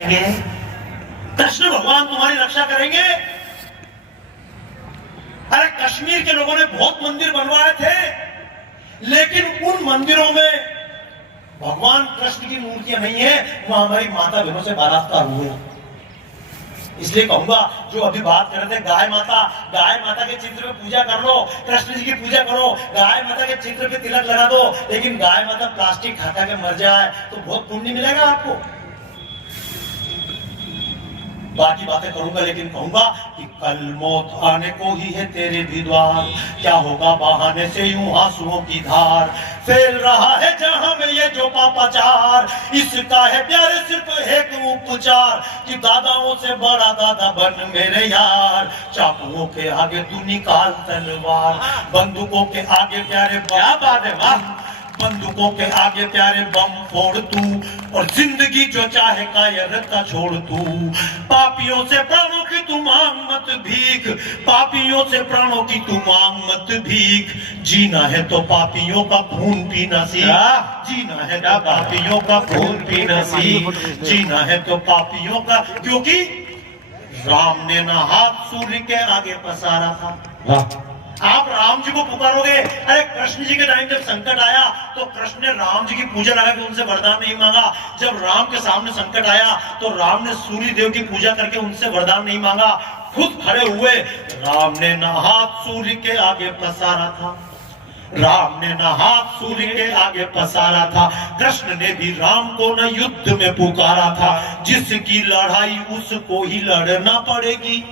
कृष्ण भगवान तुम्हारी रक्षा करेंगे। अरे कश्मीर के लोगों ने बहुत मंदिर बनवाए थे, लेकिन उन मंदिरों में भगवान कृष्ण की मूर्तियां नहीं है, वहां हमारी माता बहनों से बलात्कार हुए। इसलिए कहूंगा, जो अभी बात कर रहे थे गाय माता के चित्र पे पूजा कर लो, कृष्ण जी की पूजा करो, गाय माता के चित्र पे तिलक लगा दो, लेकिन गाय माता प्लास्टिक खा के मर जाए तो बहुत पुण्य मिलेगा आपको। बाकी बातें करूंगा, लेकिन कहूंगा कि कल मौत आने को ही है तेरे भी द्वार, क्या होगा बहाने से यूं आंसुओं की धार, फैल रहा है जहां में ये जो पापाचार, इसका है प्यारे सिर्फ एक उपचार कि दादाओं से बड़ा दादा बन मेरे यार, चाकुओं के आगे तू निकाल तलवार, बंदूकों के आगे प्यारे क्या बात है वाह, बंदूकों के आगे प्यारे बम फोड़ तू, और जिंदगी जो चाहे कायरता छोड़ तू, पापियों से प्राणों की तू मांग मत भीख, पापियों से प्राणों की तू मांग मत भीख, जीना है तो पापियों का खून पीना सीख, जीना है तो पापियों का खून पीना सीख, जीना है तो पापियों का, क्योंकि राम ने ना हाथ सूर्य के आगे पसारा था। आप राम जी को पुकारोगे, अरे कृष्ण जी के टाइम जब संकट आया तो कृष्ण ने राम जी की पूजा लगा के उनसे वरदान नहीं मांगा, जब राम के सामने संकट आया तो राम ने सूर्य देव की पूजा करके उनसे वरदान नहीं मांगा, खुद खड़े हुए, राम ने ना हाथ सूर्य के आगे पसारा था, राम ने ना हाथ सूर्य के आगे पसारा था, कृष्ण ने भी राम को न युद्ध में पुकारा था, जिसकी लड़ाई उसको ही लड़ना पड़ेगी,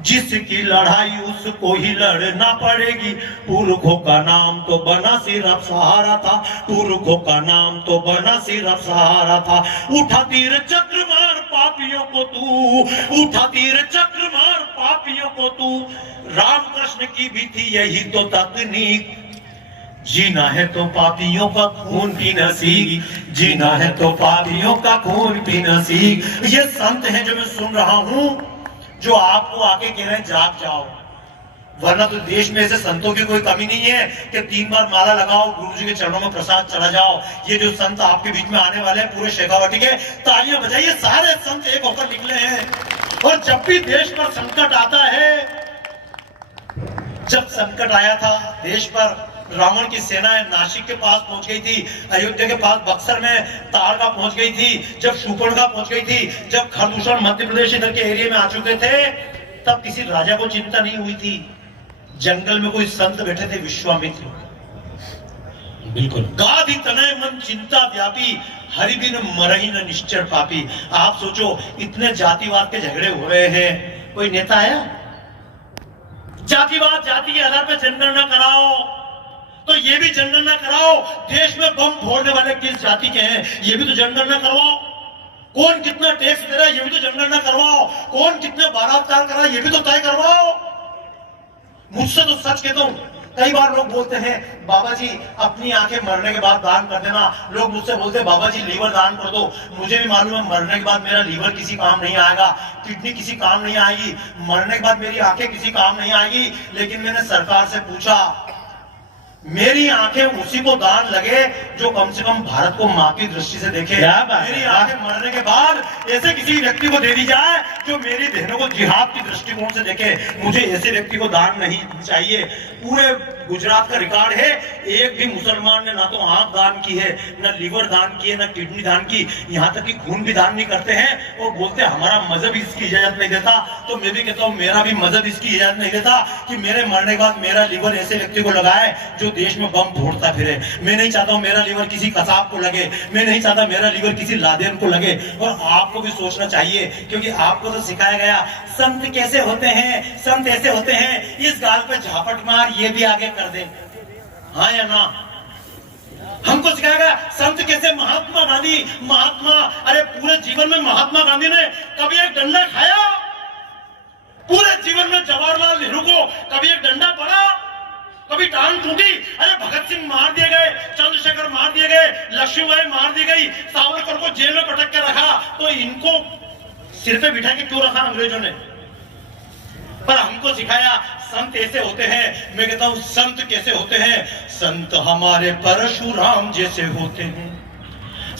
जिसकी लड़ाई उसको ही लड़ना पड़ेगी, पुरखों का नाम तो बना सिर्फ सहारा था, पुरखों का नाम तो बना सिर्फ सहारा था, उठा तीर चक्र मार पापियों को तू, उठा तीर चक्र मार पापियों को तू, राम कृष्ण की भी थी यही तो तकनीक, जीना है तो पापियों का खून पीना सीख, जीना है तो पापियों का खून पीना सीख। ये संत है जो मैं सुन रहा हूं, जो आपको आके कह रहे हैं जाग जाओ, वरना तो देश में ऐसे संतों की कोई कमी नहीं है कि 3 बार माला लगाओ, गुरु जी के चरणों में प्रसाद चला जाओ। ये जो संत आपके बीच में आने वाले हैं पूरे शेखावटी के, तालियां बजाइए, सारे संत एक होकर निकले हैं। और जब भी देश पर संकट आता है, जब संकट आया था देश पर, रावण की सेना नासिक के पास पहुंच गई थी, अयोध्या के पास बक्सर में तारगा पहुंच गई थी, जब शूपणगा पहुंच गई थी, जब खरदूषण मध्य प्रदेश इधर के एरिया में आ चुके थे, तब किसी राजा को चिंता नहीं हुई थी। जंगल में कोई संत बैठे थे, विश्वामित्र, बिल्कुल गाधि तनय मन चिंता व्यापी, हरि बिन मरहि न निश्चर पापी। आप सोचो, इतने जातिवाद के झगड़े हो रहे हैं, कोई नेता आया? जातिवाद, जाति के आधार पर जनगणना कराओ, तो ये भी जनगणना कराओ, देश में बम फोड़ने वाले किस जाति के हैं ये भी तो जनगणना करवाओ, कौन कितना टैक्स दे रहा है ये भी तो जनगणना करवाओ, कौन कितने बलात्कार कर रहा है ये भी तो तय करवाओ। मुझसे तो सच कहता हूं, कई बार लोग बोलते हैं बाबा जी अपनी आंखें मरने के बाद दान कर देना, लोग मुझसे बोलते हैं बाबा जी लीवर दान कर दो, मुझे भी मालूम है मरने के बाद मेरा लीवर किसी काम नहीं आएगा, किडनी किसी काम नहीं आएगी, मरने के बाद मेरी आंखें किसी काम नहीं आएगी, लेकिन मैंने सरकार से पूछा, मेरी आंखें उसी को दान लगे जो कम से कम भारत को मां की दृष्टि से देखे। मेरी आंखें मरने के बाद ऐसे किसी व्यक्ति को दे दी जाए जो मेरी बहनों को जिहाद की दृष्टिकोण से देखे, मुझे ऐसे व्यक्ति को दान नहीं चाहिए। पूरे गुजरात का रिकॉर्ड है, एक भी मुसलमान ने ना तो आंख दान की है, ना लीवर दान की है, ना किडनी दान की, यहाँ तक कि खून भी दान नहीं करते हैं, और बोलते हैं हमारा मजहब इसकी इजाजत नहीं देता। तो मैं भी कहता हूँ मेरा भी मजहब इसकी इजाजत नहीं देता कि मेरे मरने के बाद मेरा लीवर ऐसे व्यक्ति को लगाए जो देश में बम फोड़ता फिरे। मैं नहीं चाहता हूं मेरा लीवर किसी कसाब को लगे, मैं नहीं चाहता मेरा लीवर किसी लादेन को लगे। और आपको भी सोचना चाहिए, क्योंकि आपको तो सिखाया गया संत कैसे होते हैं, संत ऐसे होते हैं, इस गाल पे झापट मार ये भी आगे कर दे, हाँ या ना। हमको सिखाया गया संत कैसे, महात्मा गांधी, महात्मा, अरे पूरे जीवन में महात्मा गांधी ने कभी एक डंडा खाया? पूरे जीवन में जवाहरलाल नेहरू को कभी एक डंडा पड़ा? कभी टांग टूटी? अरे भगत सिंह मार दिए गए, चंद्रशेखर मार दिए गए, लक्ष्मीबाई मार दी गई, सावरकर को जेल में पटक के रखा, तो इनको सिर पे बिठा के क्यों रखा अंग्रेजों ने? पर हमको सिखाया संत ऐसे होते हैं। मैं कहता हूं संत कैसे होते हैं? संत हमारे परशुराम जैसे होते हैं,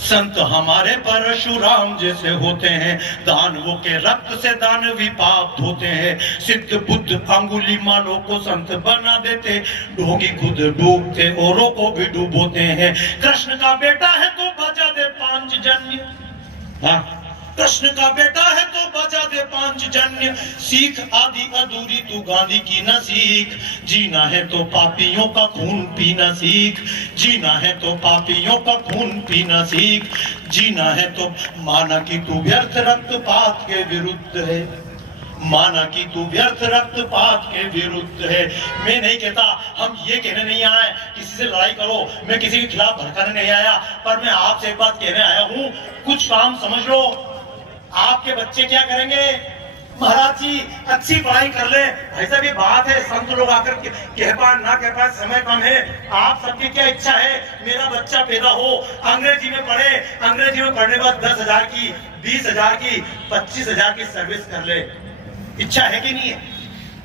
संत हमारे परशुराम जैसे होते हैं, दानवों के रक्त से दानवी पाप धोते हैं। सिद्ध बुद्ध अंगुली मालों को संत बना देते, ढोंगी खुद डूबते औरों को भी डूबोते हैं। कृष्ण का बेटा है तो बजा दे पांचजन्य, कृष्ण का बेटा है तो बजा दे पांचजन्य। सीख आदि अधूरी तू गांधी की न सीख, जीना है तो पापियों का खून पीना सीख। जीना है तो पापियों का खून पीना सीख। जीना है तो माना कि तू व्यर्थ रक्तपात के विरुद्ध है, माना कि तू व्यर्थ रक्तपात के विरुद्ध है। मैं नहीं कहता, हम ये कहने नहीं आए किसी से लड़ाई करो, मैं किसी के खिलाफ भड़काने नहीं आया, पर मैं आपसे एक बात कहने आया हूँ, कुछ काम समझ लो। आपके बच्चे क्या करेंगे? महाराज जी अच्छी पढ़ाई कर ले। ऐसा भी बात है, संत लोग आकर कह पाए ना कह पाए, समय कम है। आप सबकी क्या इच्छा है? मेरा बच्चा पैदा हो, अंग्रेजी में पढ़े, अंग्रेजी में पढ़ने के बाद 10,000 की, 20,000 की, 25,000 की सर्विस कर ले। इच्छा है कि नहीं है?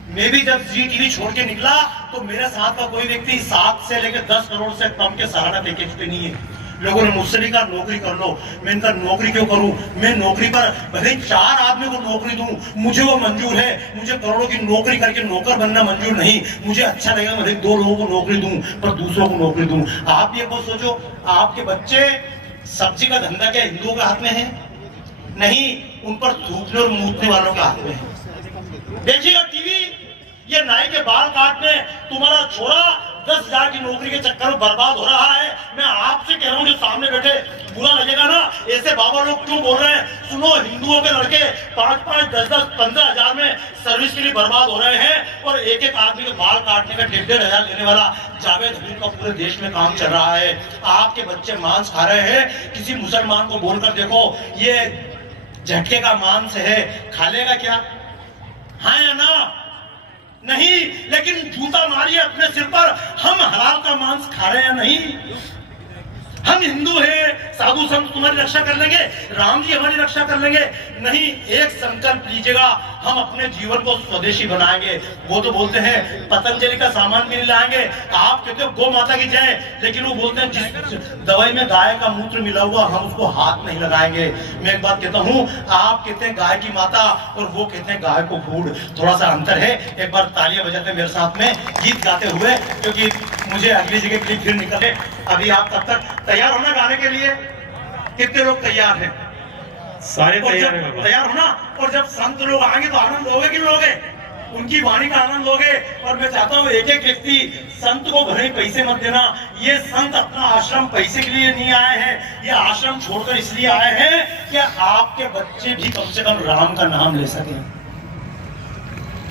मैं भी जब जी टीवी छोड़ के निकला तो मेरे साथ का कोई व्यक्ति 7 से लेकर 10 करोड़ से कम के सालाना पैकेज पे नहीं है। लोगों ने मुझसे नहीं कहा नौकरी कर लो। मैं इनका नौकरी क्यों करूं? मैं नौकरी पर भले 4 आदमी को नौकरी दूं, मुझे वो मंजूर है। मुझे करोड़ों की नौकरी करके नौकर बनना मंजूर नहीं। मुझे अच्छा लगेगा भले 2 लोगों को नौकरी दूं, पर दूसरों को नौकरी दूं। आप ये बहुत सोचो, आपके बच्चे सब्जी का धंधा क्या हिंदुओं के हाथ में है? नहीं, उन पर थूकने और मूतने वालों के हाथ में है। देखिएगा टीवी, ये नाई के बाल काटने तुम्हारा छोरा 10,000 की नौकरी के चक्कर में बर्बाद हो रहा है। मैं आपसे कह रहा हूँ, जो सामने बैठे, बुरा लगेगा ना ऐसे बाबा लोग क्यों बोल रहे हैं? सुनो, हिंदुओं के लड़के 5-5, 10-10, 15,000 में सर्विस के लिए बर्बाद हो रहे हैं, और एक आदमी के बाल काटने का 1,500 लेने वाला जावेद हबीब का पूरे देश में काम चल रहा है। आपके बच्चे मांस खा रहे हैं। किसी मुसलमान को बोलकर देखो, ये झटके का मांस है, खा लेगा क्या? हाँ या ना? नहीं। लेकिन जूता मारिए अपने सिर पर, हम हलाल का मांस खा रहे हैं नहीं? हम हिंदू हैं, साधु संत तुम्हारी रक्षा कर लेंगे, राम जी हमारी रक्षा कर लेंगे? नहीं। एक संकल्प लीजिएगा, हम अपने जीवन को स्वदेशी बनाएंगे। वो तो बोलते हैं पतंजलि का सामान भी नहीं लाएंगे। आप कहते हो गौ माता की जय, लेकिन वो बोलते हैं जिस दवाई में गाय का मूत्र मिला हुआ हम उसको हाथ नहीं लगाएंगे। मैं एक बात कहता हूँ, आप कहते हैं गाय की माता और वो कहते हैं गाय को फूड, थोड़ा सा अंतर है। एक बार तालियां बजाते मेरे साथ में गीत गाते हुए, क्योंकि मुझे अगली जगह के लिए फिर निकले। अभी आप तब तक तैयार होना गाने के लिए? कितने लोग तैयार हैं? सारे तैयार हैं। तैयार होना। और जब संत लोग आएंगे तो आनंद लोगे कि लोगे? उनकी वाणी का आनंद लोगे। और मैं चाहता हूँ एक एक व्यक्ति, संत को भले पैसे मत देना। ये संत अपना आश्रम पैसे के लिए नहीं आए हैं, ये आश्रम छोड़कर इसलिए आए हैं कि आपके बच्चे भी कम से कम राम का नाम ले सके।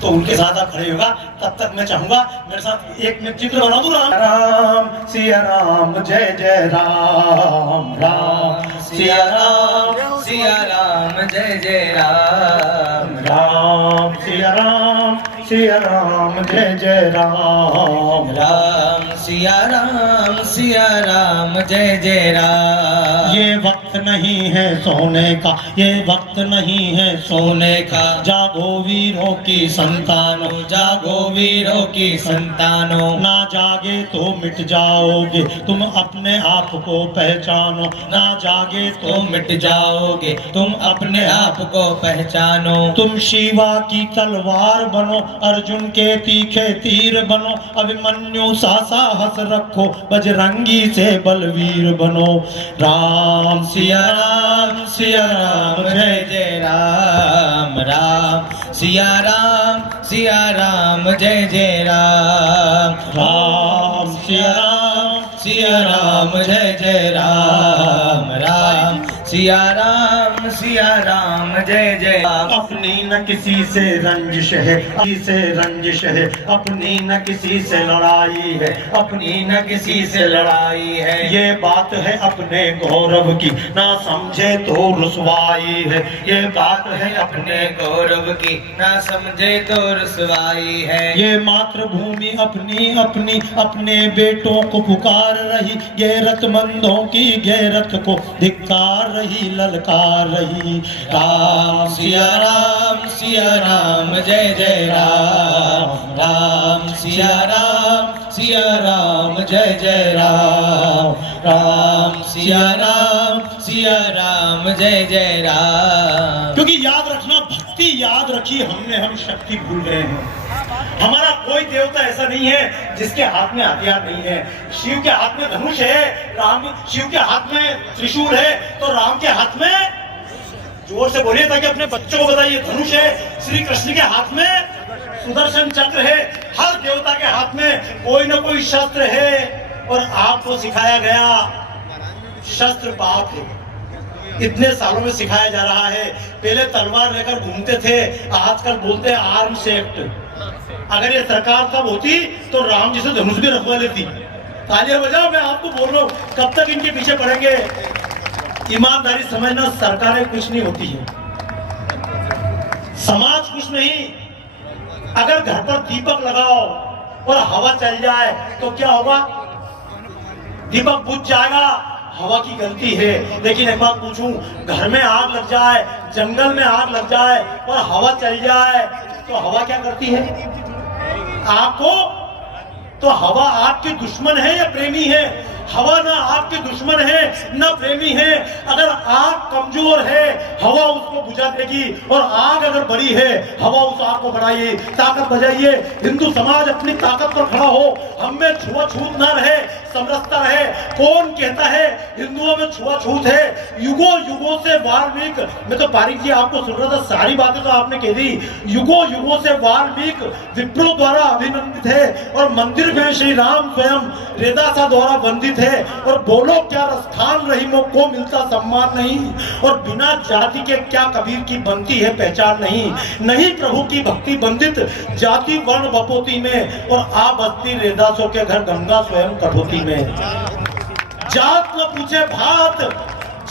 तो उनके साथ आप खड़े होगा। तब तक मैं चाहूंगा मेरे साथ एक मैं चित्र बना दूं। राम सिया राम, जय जय राम, राम सिया राम, सिया राम, जय जय राम, राम सिया राम, सिया राम, जय जय राम, राम सिया राम, सिया राम, जय जय राम। ये वक्त नहीं है सोने का, ये वक्त नहीं है सोने का। जागो वीरों की संतानों, जागो वीरों की संतानों, ना जागे तो मिट जाओगे, तुम अपने आप को पहचानो। ना जागे तो मिट जाओगे, तुम अपने आप को पहचानो। तुम शिवा की तलवार बनो, अर्जुन के तीखे तीर बनो। अभिमन्यु सा साहस रखो, बजरंगी से बलवीर बनो। राम सिया राम, सिया राम, जय जय राम, राम सिया राम, सिया राम, जय जय राम, राम सिया राम, सिया राम, जय जय राम, राम सिया राम, सिया राम, जय जय राम। अपनी न किसी से रंजिश है, किसी से रंजिश है, अपनी न किसी से लड़ाई है, अपनी न किसी से लड़ाई है। ये बात है अपने गौरव की, ना समझे तो रुसवाई है। ये बात है अपने गौरव की, ना समझे तो रुसवाई है। ये मातृभूमि अपनी अपनी अपने बेटों को पुकार रही, गैरतमंदों की गैरत को धिक्कार रही, ललकार रही। राम सिया राम, सिया राम, जय जय राम, राम सिया राम, सिया राम, जय जय राम, राम सिया राम, जय जय राम। क्योंकि याद रखना, भक्ति याद रखी हमने, हम शक्ति भूल गए हैं। हमारा कोई देवता ऐसा नहीं है जिसके हाथ में हथियार नहीं है। शिव के हाथ में धनुष है, राम शिव के हाथ में त्रिशूल है, तो राम के हाथ में, जोर से बोलिए ताकि अपने बच्चों को बताइए, धनुष है। श्री कृष्ण के हाथ में सुदर्शन चक्र है। हर देवता के हाथ में कोई ना कोई शस्त्र है। और आपको सिखाया गया शस्त्र पाप है, इतने सालों में सिखाया जा रहा है। पहले तलवार लेकर घूमते थे, आजकल बोलते हैं आर्म्स एक्ट। अगर ये सरकार तब होती तो राम जी से धनुष भी रखवा लेती। तालियां बजाओ, मैं आपको बोल रहा हूं, कब तक इनके पीछे पड़ेंगे। ईमानदारी समझना, सरकारें कुछ नहीं होती है, समाज कुछ नहीं। अगर घर पर दीपक लगाओ और हवा चल जाए तो क्या होगा? दीपक बुझ जाएगा, हवा की गलती है। लेकिन एक बात पूछूं, घर में आग लग जाए, जंगल में आग लग जाए और हवा चल जाए तो हवा क्या करती है? आग को, तो हवा आपके दुश्मन है या प्रेमी है? हवा ना आपके दुश्मन है ना प्रेमी है। अगर आग कमजोर है, हवा उसको बुझा देगी, और आग अगर बड़ी है, हवा उस आग को बढ़ाइए, ताकत बजाइए। हिंदू समाज अपनी ताकत पर खड़ा हो, हम में छुआछूत ना रहे, समरसता रहे। कौन कहता है हिंदुओं में छुआछूत है? युगों युगों से वाल्मीकि, मैं तो पारिक जी आपको सुन रहा था, सारी बातें तो आपने कह दी। युगों युगों से वाल्मीकि विप्रो द्वारा अभिनंदित है, और मंदिर में श्री राम स्वयं रेदासा द्वारा वंदित है। और बोलो क्या रसखान रहीमों को मिलता सम्मान नहीं, और बिना जाति के क्या कबीर की बनती है पहचान नहीं। नहीं प्रभु की भक्ति बंदित जाति वर्ण बपोती में, और आ बसती रेदासों के घर गंगा स्वयं कठोती में। जात न पूछे भात,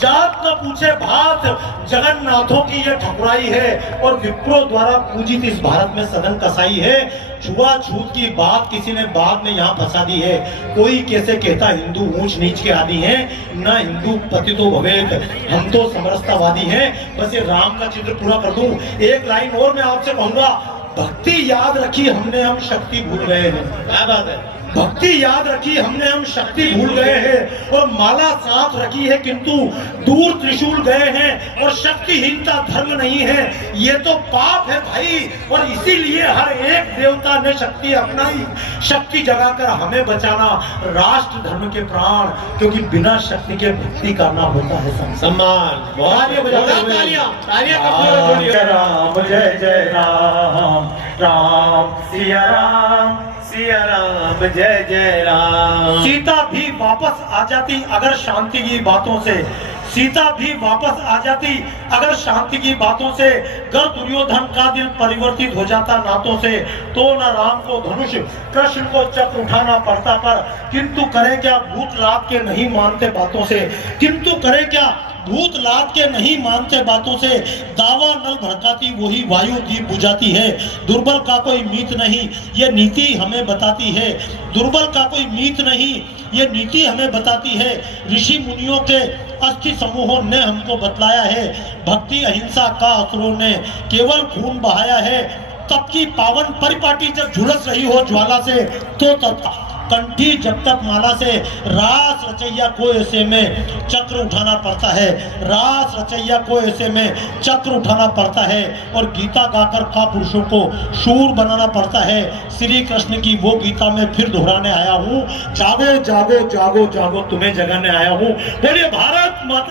जात न पूछे भात, जगन्नाथों की ये ठकुराई है, और विप्रो द्वारा पूजित इस भारत में सदन कसाई है। छुआछूत की बात किसी ने बाद में यहाँ फंसा दी है। कोई कैसे कहता हिंदू ऊंच नीच के आदि हैं, ना हिंदू पतितो भवेत, हम तो समरसतावादी हैं। बस ये राम का चित्र पूरा कर दूं, एक लाइन और मैं आपसे कहूंगा, भक्ति याद रखी हमने, हम शक्ति भूल गए हैं। क्या बात है? भक्ति याद रखी हमने, हम शक्ति भूल गए हैं। और माला साथ रखी है किंतु दूर त्रिशूल गए हैं, और शक्तिहीनता धर्म नहीं है, ये तो पाप है भाई। और इसीलिए हर एक देवता ने शक्ति अपनाई, शक्ति जगाकर हमें बचाना, राष्ट्र धर्म के प्राण, क्योंकि बिना शक्ति के भक्ति करना होता है सम्मान। राम जय जय राम, राम सिया राम, सिया राम जय जय राम। सीता भी वापस आ जाती अगर शांति की बातों से, सीता भी वापस आ जाती अगर शांति की बातों से। अगर दुर्योधन का दिल परिवर्तित हो जाता नातों से, तो न राम को धनुष कृष्ण को चक्र उठाना पड़ता। पर किंतु करे क्या, भूत लाद के नहीं मानते बातों से, किंतु करे क्या, भूत लाद के नहीं मानते बातों से। दावा नल भड़काती वही वायु दीप बुझाती है, दुर्बल का कोई मीत नहीं, ये नीति हमें बताती है। दुर्बल का कोई मीत नहीं, ये नीति हमें बताती है। ऋषि मुनियों के अस्थि समूहों ने हमको बतलाया है, भक्ति अहिंसा का असुरों ने केवल खून बहाया है। तब की पावन परिपाटी जब झुलस रही हो ज्वाला से, तो कंठी जब तक माला से, रास रचैया को ऐसे में चक्र उठाना पड़ता है, रास रचैया को ऐसे में चक्र उठाना पड़ता है। और गीता गाकर का पुरुषों को शूर बनाना पड़ता है। श्री कृष्ण की वो गीता में फिर दोहराने आया हूँ, जागो जागो जागो जागो तुम्हें जगाने आया हूँ। बोलिए भारत माता